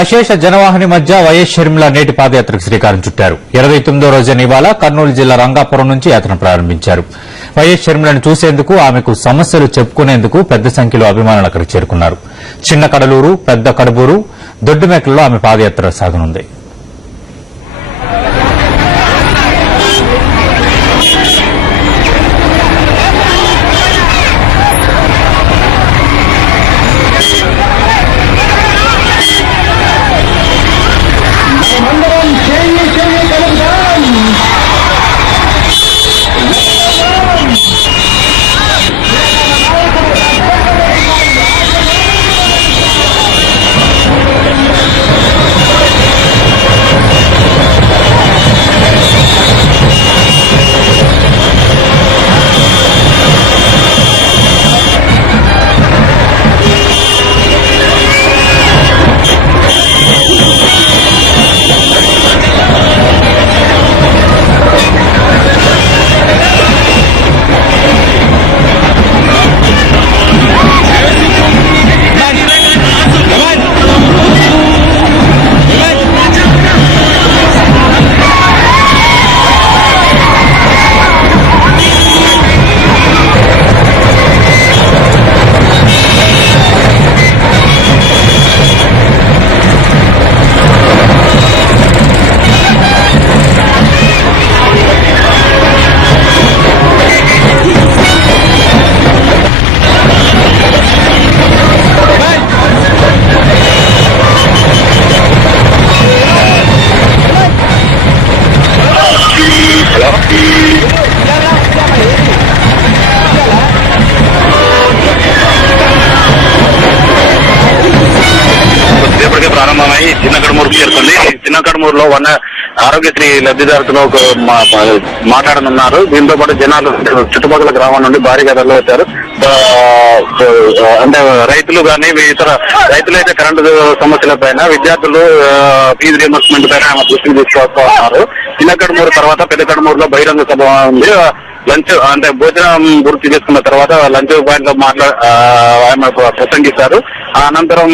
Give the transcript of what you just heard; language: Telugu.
అశేష జనవాహిని మధ్య వైఎస్ షర్మిల నేటి పాదయాత్రకు శ్రీకారం చుట్టారు. 29వ రోజైన ఇవాళ కర్నూలు జిల్లా రంగాపురం నుంచి యాత్ర ప్రారంభించారు. వైఎస్ షర్మిలను చూసేందుకు, ఆమెకు సమస్యలు చెప్పుకునేందుకు పెద్ద సంఖ్యలో అభిమానులు అక్కడికి చేరుకున్నారు. చిన్న కడలూరు, పెద్ద కడుబూరు, దొడ్డుమేకల్లో ఆమె పాదయాత్ర సాగనుంది. ప్రారంభమై చిన్న కడుమూరుకు చేరుకుంది. చిన్న కడుమూరులో ఆరోగ్యశ్రీ లబ్ధిదారులతో మాట్లాడనున్నారు. దీంతో పాటు జనాలు చుట్టుపక్కల గ్రామాల నుండి భారీగా తరలివచ్చారు. అంటే రైతులు కానీ ఇతర రైతులైతే కరెంటు సమస్యల పైన, విద్యార్థులు ఫీజు రియంబర్స్మెంట్ పైన ఆమె దృష్టిని తీసుకొస్తున్నారు. చిన్న కడుమూరు తర్వాత పెద్ద కడుమూరులో బహిరంగ సభ ఉంది. లంచ్ అంటే భోజనం పూర్తి చేసుకున్న తర్వాత లంచ్ పాయింట్ లో ఆమె ప్రసంగిస్తారు. అనంతరం